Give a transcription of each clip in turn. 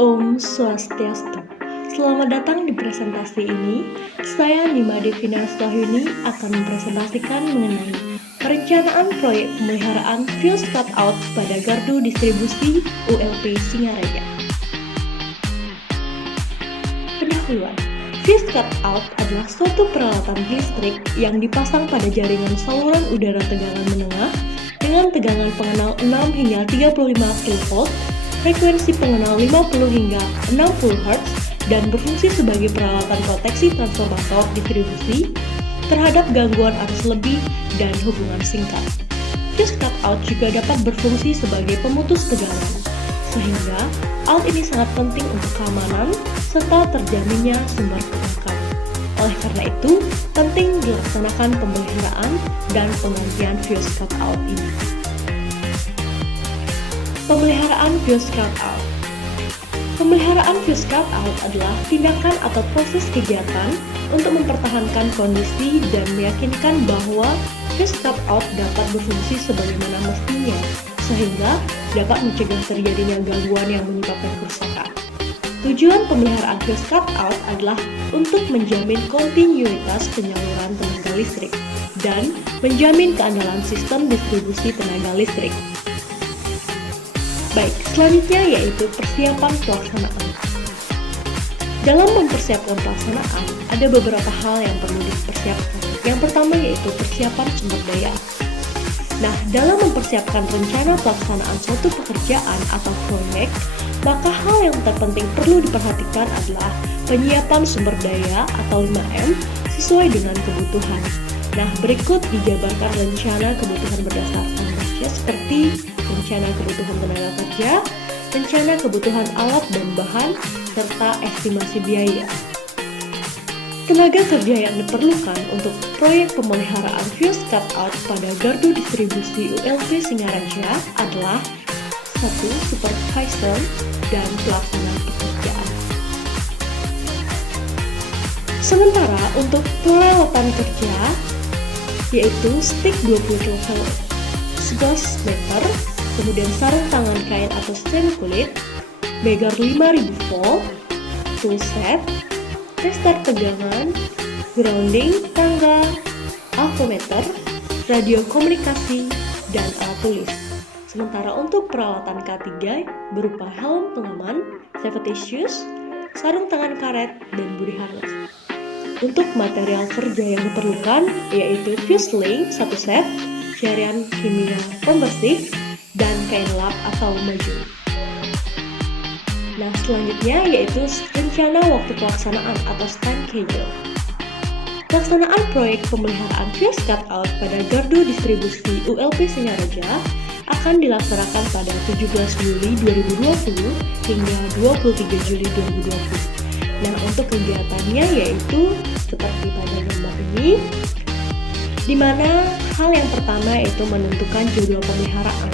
Om Swastiastu. Selamat datang di presentasi ini. Saya Nima Devina Swahyuni akan mempresentasikan mengenai perencanaan proyek pemeliharaan fuse cutout pada gardu distribusi ULP Singaraja. Pendahuluan. Fuse cutout adalah suatu peralatan listrik yang dipasang pada jaringan saluran udara tegangan menengah dengan tegangan pengenal 6 hingga 35 kV, frekuensi pengenal 50 hingga 60 Hz, dan berfungsi sebagai peralatan proteksi transformator distribusi terhadap gangguan arus lebih dan hubungan singkat. Fuse cutout juga dapat berfungsi sebagai pemutus tegangan, sehingga alat ini sangat penting untuk keamanan serta terjaminnya sumber tegangan. Oleh karena itu, penting dilaksanakan pemeliharaan dan penggantian fuse cutout ini. Pemeliharaan fuse cutout. Pemeliharaan fuse cutout adalah tindakan atau proses kegiatan untuk mempertahankan kondisi dan meyakinkan bahwa fuse cutout dapat berfungsi sebagaimana mestinya, sehingga dapat mencegah terjadinya gangguan yang menyebabkan kerusakan. Tujuan pemeliharaan fuse cutout adalah untuk menjamin kontinuitas penyaluran tenaga listrik dan menjamin keandalan sistem distribusi tenaga listrik. Baik, selanjutnya yaitu persiapan pelaksanaan. Dalam mempersiapkan pelaksanaan, ada beberapa hal yang perlu dipersiapkan. Yang pertama yaitu persiapan sumber daya. Nah, dalam mempersiapkan rencana pelaksanaan suatu pekerjaan atau proyek, maka hal yang terpenting perlu diperhatikan adalah penyiapan sumber daya atau 5M sesuai dengan kebutuhan. Nah, berikut dijabarkan rencana kebutuhan berdasarkan kerja seperti rencana kebutuhan tenaga kerja, rencana kebutuhan alat dan bahan, serta estimasi biaya. Tenaga kerja yang diperlukan untuk proyek pemeliharaan fuse cutout pada gardu distribusi ULP Singaraja adalah 1. Supervisor dan pelaksana pekerjaan. Sementara untuk peralatan kerja yaitu stick 20 kV, 11 meter, kemudian sarung tangan kain atau stem kulit, begar 5000 volt, toolset, tester tegangan, grounding, tangga, alfometer, radio komunikasi, dan alat tulis. Sementara untuk peralatan K3 berupa helm pengaman, safety shoes, sarung tangan karet, dan body harness. Untuk material kerja yang diperlukan yaitu fuse link 1 set, cairan kimia pembersih, dan kain lap atau maju. Nah, selanjutnya yaitu rencana waktu pelaksanaan atau time schedule. Pelaksanaan proyek pemeliharaan fuse cutout pada gardu distribusi ULP Singaraja akan dilaksanakan pada 17 Juli 2020 hingga 23 Juli 2020. Nah, untuk kegiatannya yaitu seperti pada gambar ini, di mana hal yang pertama yaitu menentukan jadwal pemeliharaan.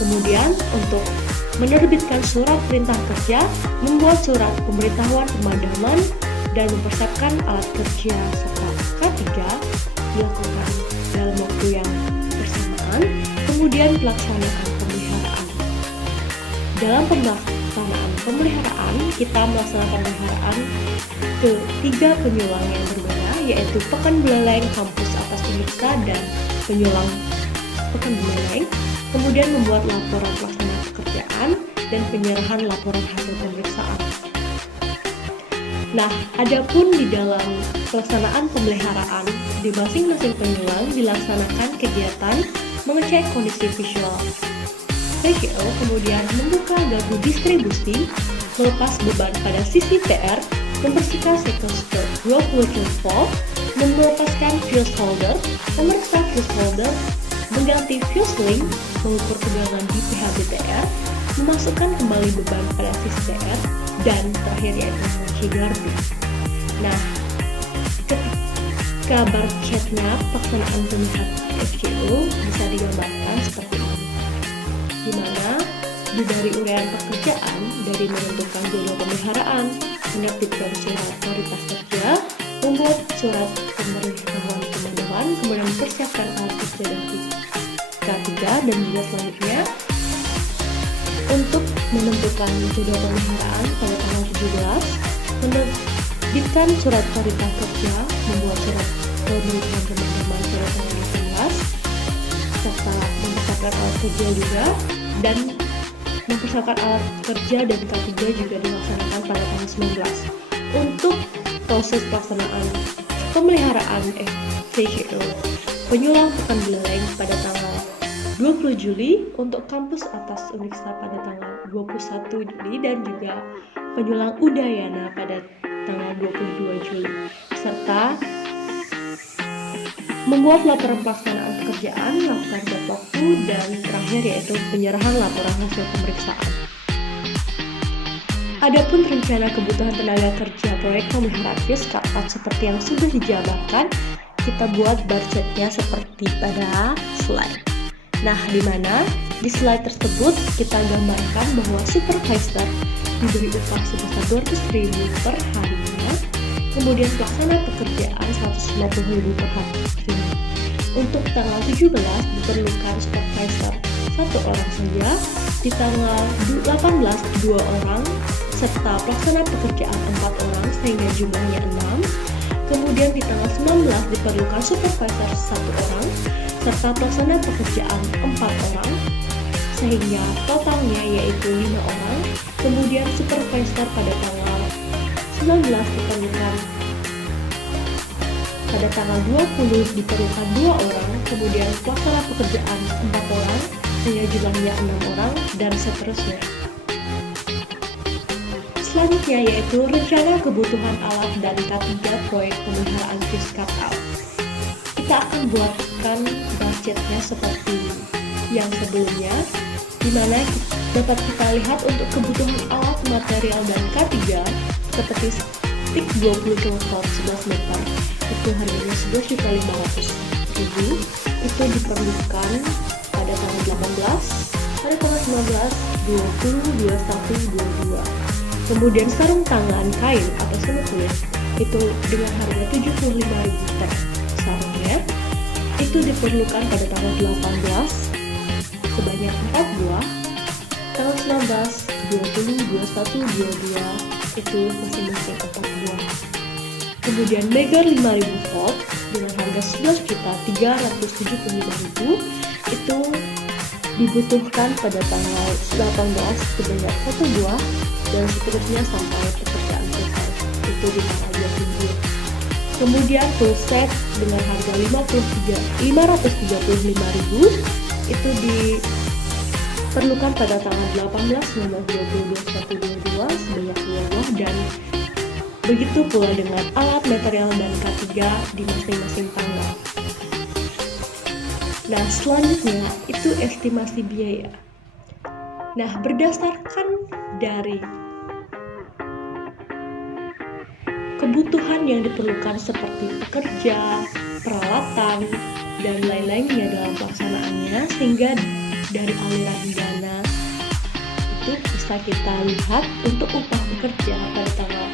Kemudian untuk menerbitkan surat perintah kerja, membuat surat pemberitahuan pemadaman, dan mempersiapkan alat kerja serta K3 dilakukan dalam waktu yang bersamaan. Kemudian pelaksanaan pemeliharaan. Dalam pelaksanaan pemeliharaan, kita melaksanakan pemeliharaan ke 3 penyulang yang berbeda, yaitu Pekan Buleleng, Kampus Atas Pemirsa, dan penyulang Pekan Buleleng. Kemudian membuat laporan pelaksanaan pekerjaan dan penyerahan laporan hasil pemeriksaan. Nah, adapun di dalam pelaksanaan pemeliharaan di masing-masing penyulang dilaksanakan kegiatan mengecek kondisi visual ratio, kemudian membuka gardu distribusi, melepas beban pada sisi TR, membersihkan sektor 20 kV, melepaskan fuse holder, memeriksa fuse holder, mengganti fuse link, mengukur tegangan di PHBTR, memasukkan kembali beban pada sisi TR, dan terakhir yaitu mengunci gardu. Nah, ketika bar chatnya pelaksanaan pemeliharaan FCU bisa digambarkan seperti ini, di mana dari uraian pekerjaan, dari menentukan jadwal pemeliharaan, menerbitkan surat prioritas kerja, membuat surat pemberitahuan pemadaman, kemudian mempersiapkan alat kerja dan K3, dan juga selanjutnya untuk menentukan jadwal pemeliharaan pada tanggal 17, menerbitkan surat perintah kerja, membuat surat pemilihan teman-teman pada tanggal 18, serta mempersiapkan alat kerja juga, dan mempersiapkan alat kerja dan K3 juga dilaksanakan pada tanggal 19. Untuk proses pelaksanaan pemeliharaan FCCO penyulang pekan Buleleng pada tanggal 20 Juli, untuk kampus atas Uniksa pada tanggal 21 Juli, dan juga penyulang Udayana pada tanggal 22 Juli, serta membuat laporan pelaksanaan pekerjaan, lakukan tepat waktu, dan terakhir yaitu penyerahan laporan hasil pemeriksaan. Adapun rencana kebutuhan tenaga kerja proyek pemeliharaan FIUS Cut-Out seperti yang sudah dijabarkan, kita buat bar chartnya seperti pada slide. Nah, di mana di slide tersebut kita gambarkan bahwa supervisor diberi upah sebesar 200.000 per harinya, kemudian pelaksana pekerjaan 150.000 per hari. Untuk tanggal 17 diperlukan supervisor 1 orang saja, di tanggal 18 2 orang, serta pelaksana pekerjaan 4 orang sehingga jumlahnya 6. Kemudian di tanggal 19 diperlukan supervisor 1 orang, serta pelaksana pekerjaan 4 orang sehingga totalnya yaitu 5 orang. Kemudian supervisor pada tanggal 19 diperlukan, pada tanggal 20 diperlukan 2 orang, kemudian pelaksana pekerjaan 4 orang sehingga jumlahnya 6 orang, dan seterusnya. Selanjutnya yaitu rencana kebutuhan alat dan K3 proyek pemeliharaan FIUS Cut-Out. Kita akan buatkan budgetnya seperti yang sebelumnya, di mana dapat kita lihat untuk kebutuhan alat, material, dan K3 seperti stick 20 kW 11 meter itu harganya 11.500.000, itu diperlukan pada tanggal 18, pada tanggal 19, 20, 21, 22. Kemudian sarung tangan kain atau semut kulit itu dengan harga 75.000 per sarungnya, itu diperlukan pada tanggal 18 sebanyak 4 buah, tanggal 19, 20, 21, 22 itu masing-masing 4 buah. Kemudian Megger 5.000 volt dengan harga 11.375.000 itu dibutuhkan pada tanggal 18 sebanyak 1 buah, dan seterusnya sampai pekerjaan selesai, itu di tanggal 20. Kemudian full set dengan harga 535.000 itu diperlukan pada tanggal 18, 19, 20, 21, 22 sebanyak 2 buah, dan begitu pula dengan alat, material, dan K3 di masing-masing tanggal. Nah, selanjutnya itu estimasi biaya. Nah, berdasarkan dari kebutuhan yang diperlukan seperti pekerja, peralatan, dan lain-lainnya dalam pelaksanaannya, sehingga dari aliran dana itu bisa kita lihat untuk upah pekerja pada tanggal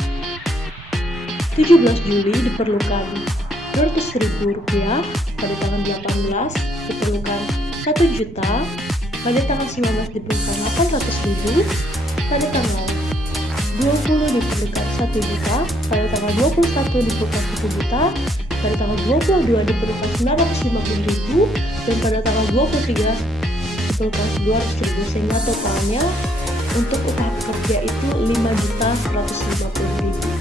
17 Juli diperlukan Rp200.000, pada tanggal 18 diperlukan 1 juta, pada tanggal 19 diperlukan 800.000, pada tanggal 20 diperlukan 1 juta, pada tanggal 21 diperlukan 1 juta, pada tanggal 22 diperlukan 950.000, dan pada tanggal 23 diperlukan 200.000, sehingga totalnya untuk upah pekerja itu 5.150.000.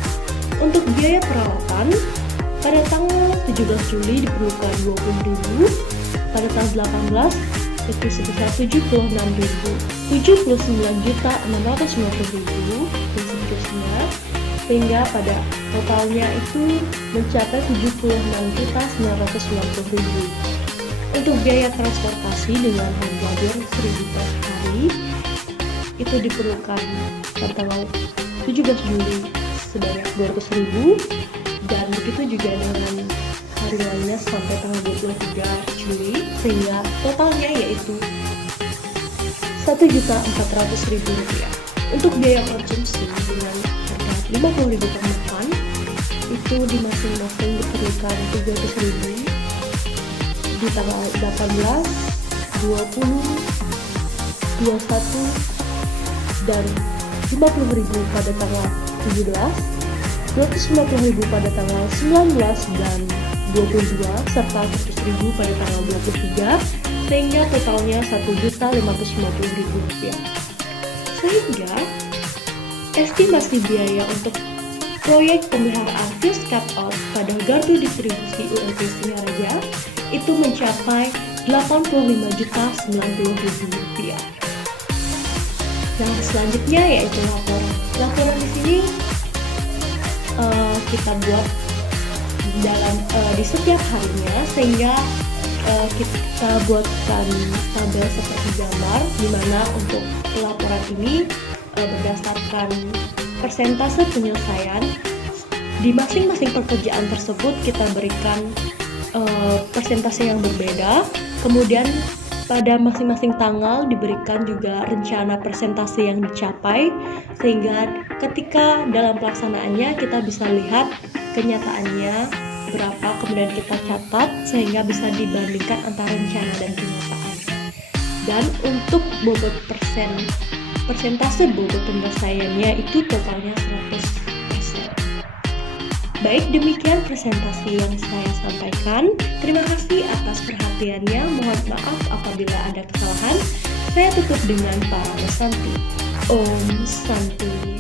Untuk biaya peralatan pada tanggal 17 Juli diperlukan 20.000, pada tanggal 18 itu sebesar 79.650.000 dan seterusnya, sehingga pada totalnya itu mencapai 76.990.000. Untuk biaya transportasi dengan harga 200.000 per hari itu diperlukan pada tanggal 17 Juli sebanyak 200.000, dan begitu juga dengan hari lainnya sampai tanggal 23 Juli, sehingga totalnya yaitu Rp1.400.000. Untuk biaya konsumsi dengan harga 50.000 per makan itu di masing-masing diperlukan 300.000 di tanggal 18, 20, 21, dan 50.000 pada tanggal 17, 250.000 pada tanggal 19 dan 22, serta 100.000 pada tanggal 23, sehingga totalnya Rp1.550.000. Sehingga estimasi biaya untuk proyek pemeliharaan fuse cutout pada gardu distribusi ULP Singaraja itu mencapai Rp85.090.000. Yang selanjutnya yaitu laporan. Laporan di sini kita buat di setiap harinya, sehingga kita buatkan tabel seperti gambar, di mana untuk laporan ini berdasarkan persentase penyelesaian di masing-masing pekerjaan tersebut kita berikan persentase yang berbeda. Kemudian pada masing-masing tanggal diberikan juga rencana persentase yang dicapai, sehingga ketika dalam pelaksanaannya kita bisa lihat kenyataannya berapa, kemudian kita catat sehingga bisa dibandingkan antara rencana dan kenyataan. Dan untuk bobot persentase bobot penyelesaiannya itu totalnya 100%. Baik, demikian presentasi yang saya sampaikan. Terima kasih atas perhatiannya. Mohon maaf apabila ada kesalahan. Saya tutup dengan para Santi. Om Santi.